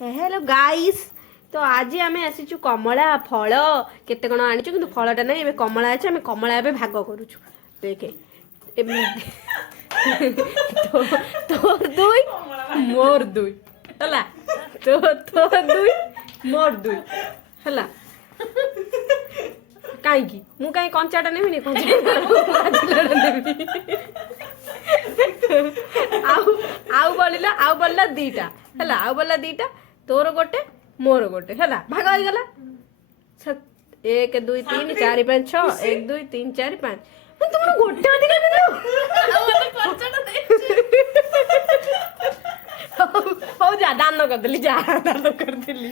hello guys तो आज आम आसीचु कमला फल केते कण आनिचु किंतु फलटा नहीं एबे कमला अछि आम कमला एबे भाग करूछु देखे तोर दुई मोर दुई हला तोर दुई मोर दुई हला काईकी मु काई कंचाटा नेबिनी कंचाटा नेबी आउ बोलला दीटा हला आउ बोलला दीटा तोर गोटे मोर गोटे हला भाग हो गला 1 2 3 4 5 6 1 2 3 4 5 तुम गोटे अधिक हो जा दान कर देली जा दान कर देली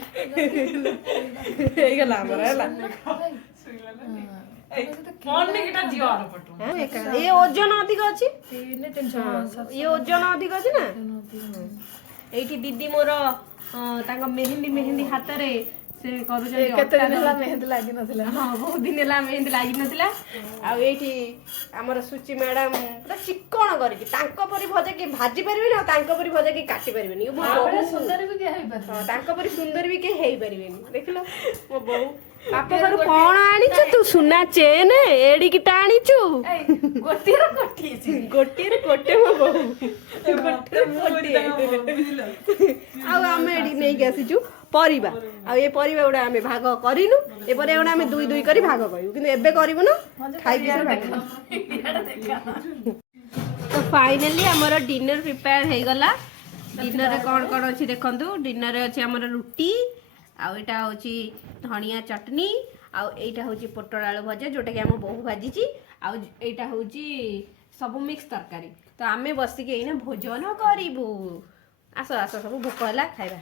हे गला हमरा हला ये ओजन अधिक अच्छी ये ओजन अधिक अच्छी ना एठी दीदी मोर मेहंदी मेहंदी हाथ रे से मेहंदी लगी नथिला हां बहुत दिन हला मेहंदी लगी नथिला आ एठी हमर सुचि मैडम पूरा चिकन करके तांको परी भजा के भाजी परबे ना तांको परी भजा के काटी परबे नी बहुत सुंदर भी के हेई परबे हां तांको परी सुंदर भी के हेई परबे नी देखलो मो बहु बापा घर कोन आनिछ तू सुना चेन एडी किटा आनिछु गोटीर कोटे मो बहु गोटीर कोटे आ हम एडी नै गेसिछु परिबा आ ए परिबा उडा हमें भाग करिनु ए परे उडा हमें दुई दुई करी भाग करियो किंतु एबे करिवो ना खाइ के तो फाइनली हमर डिनर प्रिपेयर हे गला डिनर रे कोन कोन अछि देखंतु डिनर रे अछि हमर रुटी आ एटा होची धनिया चटनी आ एटा होची पोटल आलू भजा जोटा कि हम बहु भाजी छी आ एटा होची सब मिक्स तरकारी तो आमे बसी के एना भोजन करिबू आसो आसो सब भूख होला खाइबा